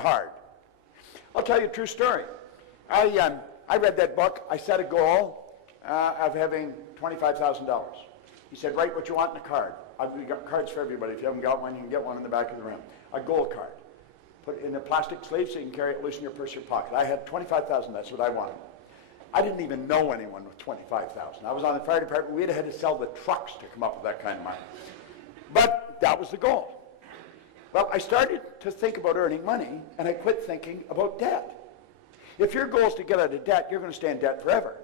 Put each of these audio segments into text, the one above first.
hard. I'll tell you a true story. I read that book. I set a goal of having $25,000. He said, write what you want in a card. I've got cards for everybody. If you haven't got one, you can get one in the back of the room. A goal card. Put it in a plastic sleeve so you can carry it loose in your purse or pocket. I had $25,000. That's what I wanted. I didn't even know anyone with $25,000. I was on the fire department. We'd had to sell the trucks to come up with that kind of money. But that was the goal. Well, I started to think about earning money, and I quit thinking about debt. If your goal is to get out of debt, you're going to stay in debt forever.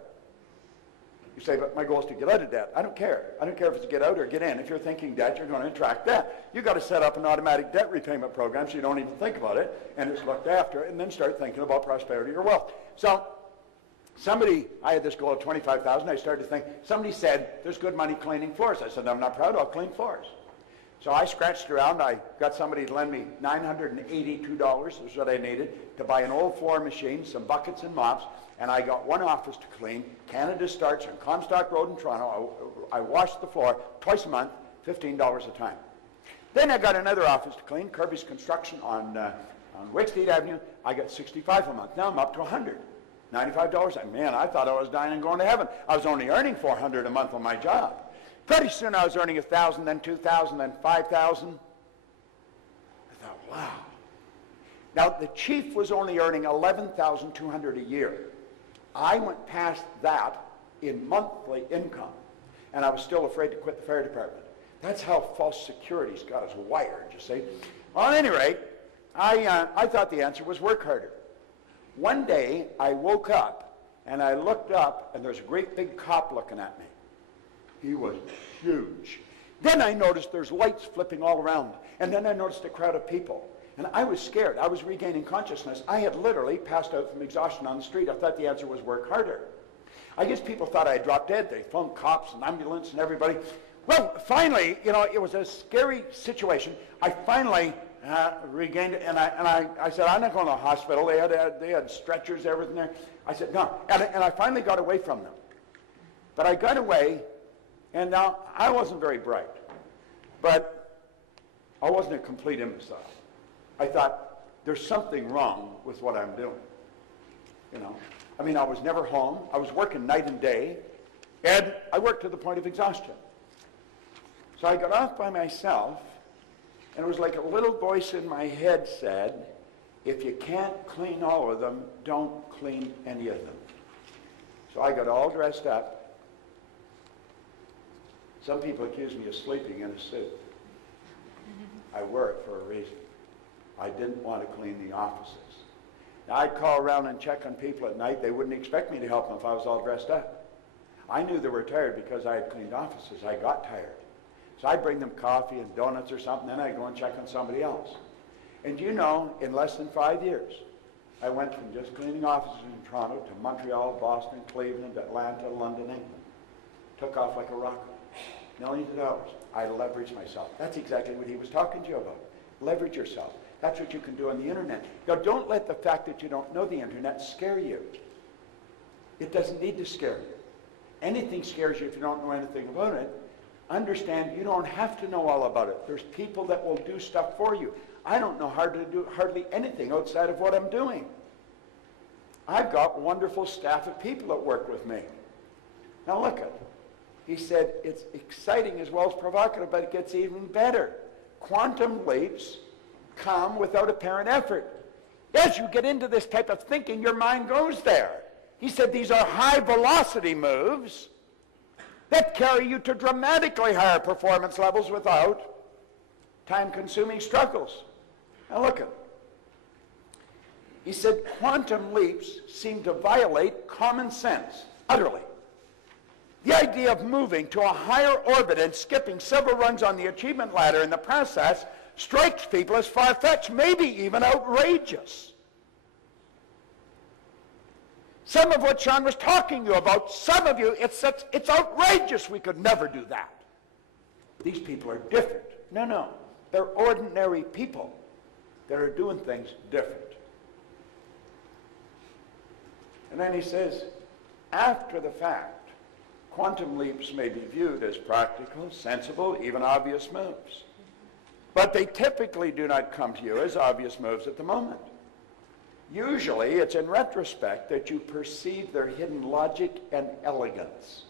You say, but my goal is to get out of debt. I don't care. I don't care if it's to get out or get in. If you're thinking debt, you're going to attract debt. You've got to set up an automatic debt repayment program so you don't even think about it, and it's looked after, and then start thinking about prosperity or wealth. So I had this goal of $25,000. I started to think, somebody said, there's good money cleaning floors. I said, I'm not proud, I'll clean floors. So I scratched around. I got somebody to lend me $982, is what I needed, to buy an old floor machine, some buckets and mops, and I got one office to clean. Canada starts on Comstock Road in Toronto. I washed the floor twice a month, $15 a time. Then I got another office to clean, Kirby's Construction on Wakefield Avenue. I got $65 a month. Now I'm up to $100. $95. Man, I thought I was dying and going to heaven. I was only earning $400 a month on my job. Pretty soon I was earning $1,000, then $2,000, then $5,000. I thought, wow. Now the chief was only earning $11,200 a year. I went past that in monthly income, and I was still afraid to quit the fire department. That's how false security's got us wired, you see. Well, at any rate, I thought the answer was work harder. One day, I woke up, and I looked up, and there's a great big cop looking at me. He was huge. Then I noticed there's lights flipping all around, and then I noticed a crowd of people. And I was scared. I was regaining consciousness. I had literally passed out from exhaustion on the street. I thought the answer was work harder. I guess people thought I had dropped dead. They phoned cops and ambulance and everybody. Well, finally, you know, it was a scary situation. I finally regained it, and I said, I'm not going to the hospital. They had stretchers, everything there. I said, no. And I finally got away from them. But I got away, and now I wasn't very bright. But I wasn't a complete imbecile. I thought, there's something wrong with what I'm doing. You know, I mean, I was never home. I was working night and day, and I worked to the point of exhaustion. So I got off by myself, and it was like a little voice in my head said, if you can't clean all of them, don't clean any of them. So I got all dressed up. Some people accuse me of sleeping in a suit. I wear it for a reason. I didn't want to clean the offices. Now, I'd call around and check on people at night. They wouldn't expect me to help them if I was all dressed up. I knew they were tired because I had cleaned offices. I got tired. So I'd bring them coffee and donuts or something, then I'd go and check on somebody else. And you know, in less than 5 years, I went from just cleaning offices in Toronto to Montreal, Boston, Cleveland, Atlanta, London, England. Took off like a rocket. Millions of dollars. I leveraged myself. That's exactly what he was talking to you about. Leverage yourself. That's what you can do on the internet. Now, don't let the fact that you don't know the internet scare you. It doesn't need to scare you. Anything scares you if you don't know anything about it. Understand, you don't have to know all about it. There's people that will do stuff for you. I don't know how to do hardly anything outside of what I'm doing. I've got wonderful staff of people that work with me. Now look at it. He said, it's exciting as well as provocative, but it gets even better. Quantum leaps come without apparent effort. As you get into this type of thinking, your mind goes there. He said these are high velocity moves that carry you to dramatically higher performance levels without time-consuming struggles. Now look at it. He said quantum leaps seem to violate common sense utterly. The idea of moving to a higher orbit and skipping several rungs on the achievement ladder in the process strikes people as far-fetched, maybe even outrageous. Some of what Sean was talking to you about, some of you, it's outrageous. We could never do that. These people are different. No. They're ordinary people that are doing things different. And then he says, after the fact, quantum leaps may be viewed as practical, sensible, even obvious moves. But they typically do not come to you as obvious moves at the moment. Usually, it's in retrospect that you perceive their hidden logic and elegance.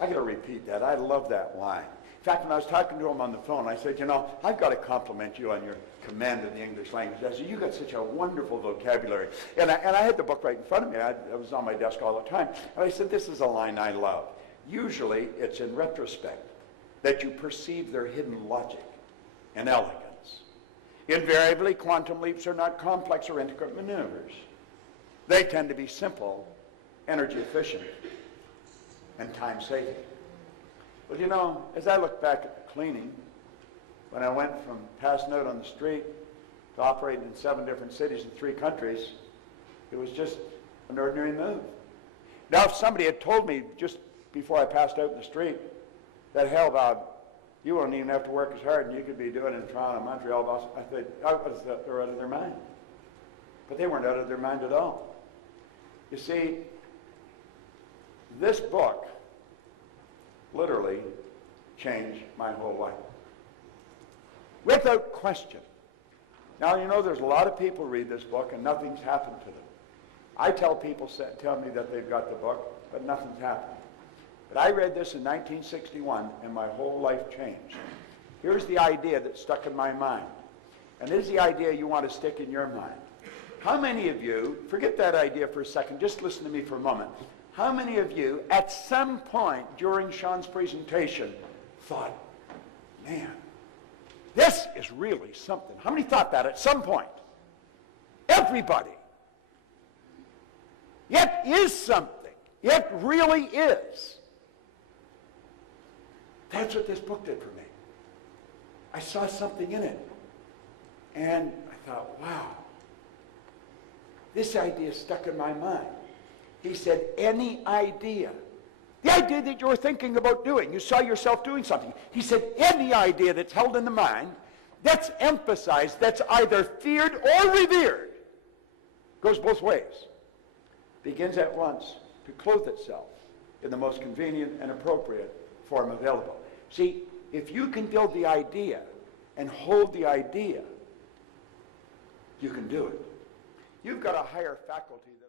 I got to repeat that. I love that line. In fact, when I was talking to him on the phone, I said, you know, I've got to compliment you on your command of the English language. I said, you got such a wonderful vocabulary. And I had the book right in front of me. It was on my desk all the time. And I said, this is a line I love. Usually, it's in retrospect that you perceive their hidden logic and elegance. Invariably, quantum leaps are not complex or intricate maneuvers. They tend to be simple, energy efficient, and time-saving. Well, you know, as I look back at the cleaning, when I went from passing out on the street to operating in 7 different cities in 3 countries, it was just an ordinary move. Now, if somebody had told me just before I passed out in the street that, hell, Bob, you won't even have to work as hard and you could be doing it in Toronto, Montreal, Boston, I thought, they're out of their mind. But they weren't out of their mind at all. You see, this book literally changed my whole life. Without question. Now, you know, there's a lot of people read this book and nothing's happened to them. I tell people, tell me that they've got the book, but nothing's happened. But I read this in 1961 and my whole life changed. Here's the idea that stuck in my mind. And this is the idea you want to stick in your mind. How many of you, forget that idea for a second, just listen to me for a moment. How many of you, at some point during Sean's presentation, thought, man, this is really something? How many thought that at some point? Everybody. It is something. It really is. That's what this book did for me. I saw something in it. And I thought, wow, this idea stuck in my mind. He said, any idea, the idea that you're thinking about doing, you saw yourself doing something. He said, any idea that's held in the mind, that's emphasized, that's either feared or revered, goes both ways, begins at once to clothe itself in the most convenient and appropriate form available. See, if you can build the idea and hold the idea, you can do it. You've got a higher faculty than